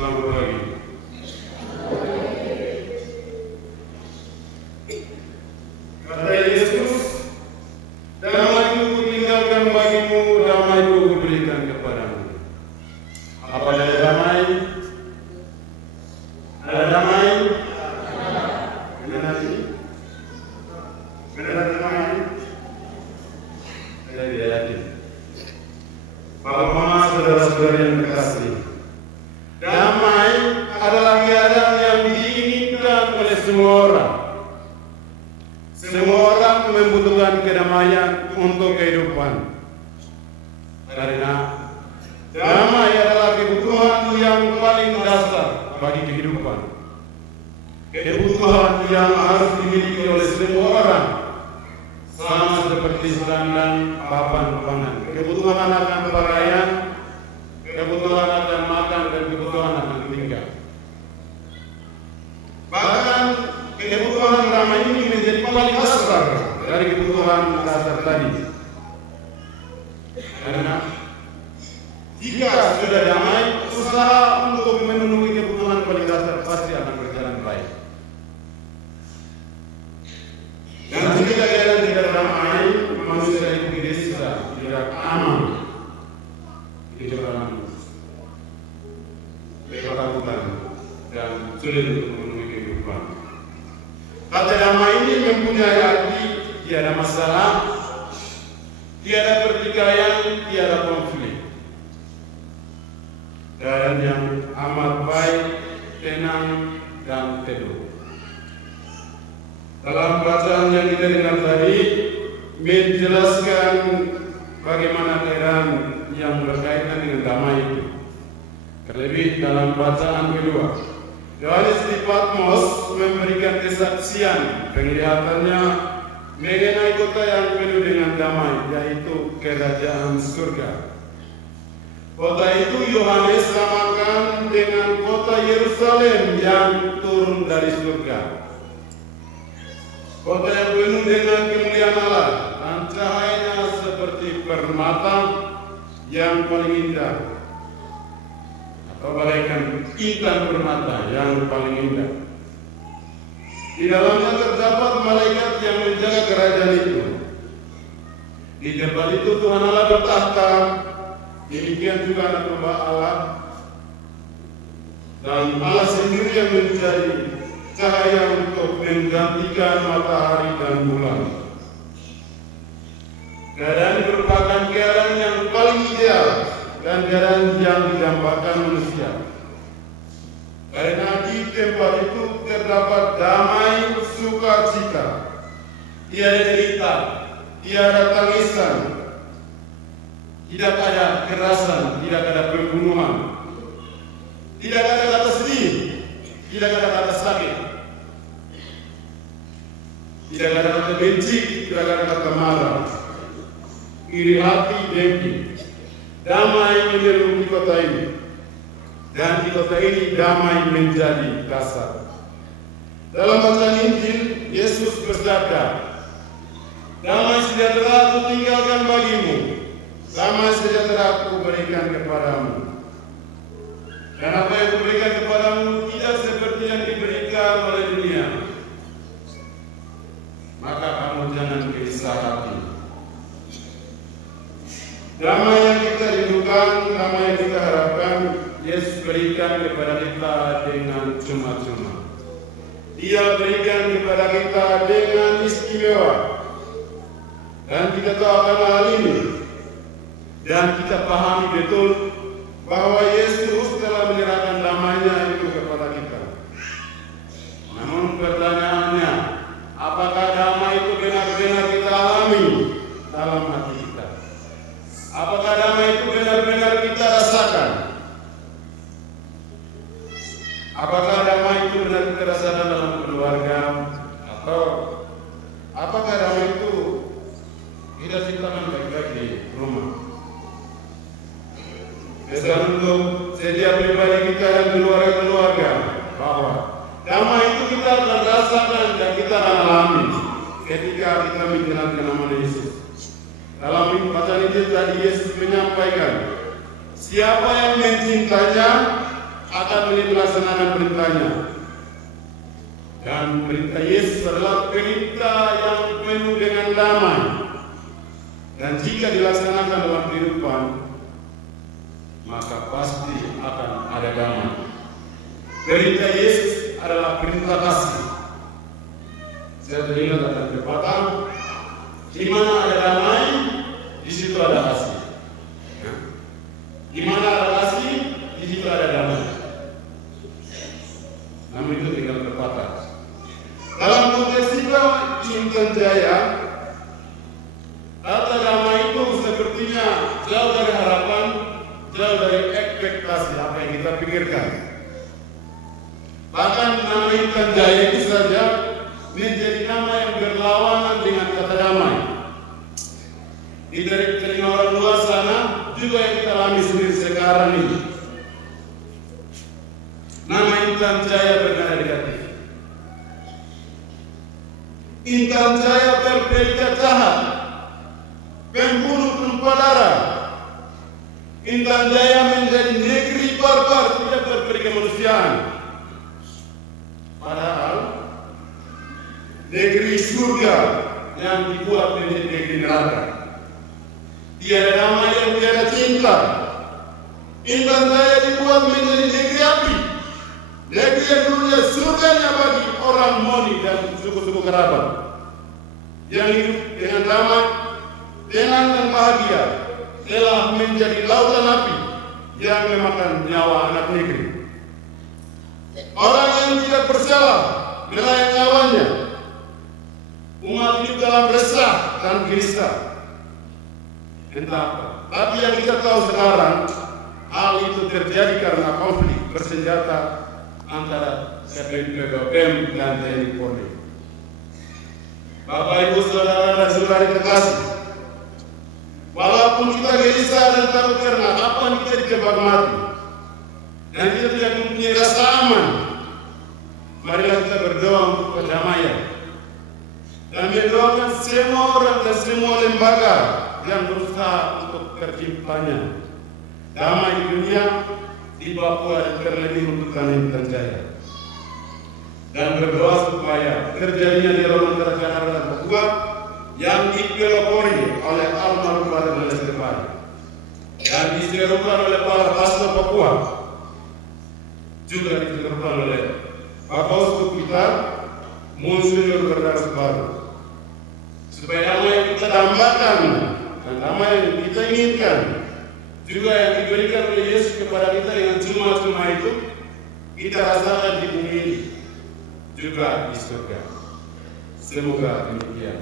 Selamat pagi. Kata Yesus, damai-Ku kutinggalkan bagimu, damai-Ku kuberikan kepadamu. Apa ada damai? Ada damai? Benar ini? Benar damai? Saya tidak yakin. Bapak Mama, saudara-saudara yang terkasih, damai adalah keadaan yang diinginkan oleh semua orang. Semua orang membutuhkan kedamaian untuk kehidupan. Karena damai adalah kebutuhan yang paling dasar bagi kehidupan. Kebutuhan yang harus dimiliki oleh semua orang. Sama seperti sandang, papan, pangan. Kebutuhan akan pakaian, kebutuhan akan makan, dan kebutuhan akan tinggal. Bahkan kebutuhan damai ini menjadi paling dasar dari kebutuhan dasar tadi. Karena jika sudah damai, usaha untuk memenuhi kebutuhan paling dasar pasti akan berjalan baik. Dan jika keadaan tidak damai, manusia itu gelisah, tidak aman, itu dalam ketakutan dan sulit untuk memenuhi kehidupan. Kata damai ini mempunyai arti tiada masalah, tiada pertikaian, tiada konflik. Keadaan yang amat baik, tenang, dan teduh. Dalam bacaan yang kita dengar tadi, menjelaskan bagaimana keadaan yang berkaitan dengan damai itu. Terlebih dalam bacaan kedua, Yohanes di Patmos memberikan kesaksian penglihatannya mengenai kota yang penuh dengan damai, yaitu kerajaan surga. Kota itu Yohanes samakan dengan kota Yerusalem yang turun dari surga. Kota yang penuh dengan kemuliaan Allah dan cahayanya seperti permata yang paling indah, atau bagaikan intan permata yang paling indah. Di dalamnya terdapat malaikat yang menjaga kerajaan itu. Di tempat itu Tuhan Allah bertahta, demikian juga anak domba Allah, dan Allah sendiri yang menjadi cahaya untuk menggantikan matahari dan bulan. Keadaan ini merupakan keadaan yang paling ideal dan keadaan yang didambakan manusia. Karena di tempat itu terdapat damai, sukacita, tiada derita, tiada tangisan, tidak ada kekerasan, tidak ada pembunuhan, tidak ada kata sedih, tidak ada kata sakit, tidak ada kata benci, tidak ada kata marah, iri hati, dengki. Damai menyelimuti kota ini, dan di kota ini damai menjadi kasar. Dalam bacaan Injil, Yesus bersabda, damai sejahtera Aku tinggalkan bagimu, damai sejahtera Aku berikan kepadamu. Dan apa yang kuberikan kepadamu tidak seperti yang diberikan oleh dunia. Maka kamu jangan gelisah hati. Damai yang kita rindukan, damai yang kita harapkan, Yesus berikan kepada kita dengan cuma-cuma. Dia berikan kepada kita dengan istimewa. Dan kita tahu akan hal ini. Dan kita pahami betul bahwa Yesus telah menyerahkan damai-Nya itu kepada kita. Namun pertanyaannya, apakah damai itu benar-benar kita alami dalam hati kita? Apakah damai itu benar-benar kita rasakan? Apakah damai itu benar kita rasakan dalam keluarga? Atau apakah damai itu kita ciptakan baik-baik di rumah? Pesan untuk setiap pribadi kita dan keluarga-keluarga bahwa damai itu kita akan rasakan dan kita akan alami ketika kita menjalankan nama Yesus. Dalam bacaan Injil tadi Yesus menyampaikan, siapa yang mencintainya akan melaksanakan perintahnya. Dan perintah Yesus adalah perintah yang penuh dengan damai. Dan jika dilaksanakan dalam kehidupan, maka pasti akan ada damai. Perintah Yesus adalah perintah kasih. Saya teringat akan pepatah, di mana ada damai, di situ ada kasih. Di mana ada kasih, di situ ada damai. Namun itu tinggal pepatah. Dalam konteks itu, Intan Jaya, kata damai itu sepertinya jauh dari harapan, jauh dari ekspektasi apa yang kita pikirkan. Bahkan nama Intan Jaya itu saja menjadi nama yang berlawanan dengan kata damai. Di telinga orang luar sana juga yang kita alami sendiri sekarang ini. Nama Intan Jaya bernada negatif. Intan Jaya berpredikat jahat, pembunuh tumpah darah. Intan Jaya menjadi negeri barbar, tidak berberi kemanusiaan. Padahal negeri surga yang dibuat menjadi negeri neraka. Tiada damai yang tiada cinta. Intan Jaya dibuat menjadi negeri api. Negeri yang dulunya surganya bagi orang Moni dan suku-suku kerabat, yang hidup dengan damai, tenang dan bahagia, telah menjadi lautan api yang memakan nyawa anak negeri. Orang yang tidak bersalah melayang nyawanya. Umat hidup dalam resah dan gelisah. Entah apa. Tapi yang kita tahu sekarang, hal itu terjadi karena konflik bersenjata antara BPOM dan TNI Polri. Bapak Ibu Saudara dan Saudari terkasih, walaupun kita gelisah dan takut karena kapan kita ditembak mati dan kita tidak mempunyai rasa aman, marilah kita berdoa untuk perdamaian dan mendoakan semua orang dan semua lembaga yang berusaha untuk terciptanya damai di dunia, di Papua dan terlebih untuk tanah Intan Jaya. Dan berdoa supaya terjadinya dialog antara Jakarta dan Papua yang dipelopori oleh almarhum Raden Lestari dan diserukan oleh para pastor Papua, juga diserukan oleh Bapak Uskup kita Monsinyur Berdaras Baru, supaya damai yang kita dambakan dan damai yang kita inginkan juga yang diberikan oleh Yesus kepada kita dengan cuma-cuma itu kita rasakan di bumi ini juga di surga. Semoga demikian.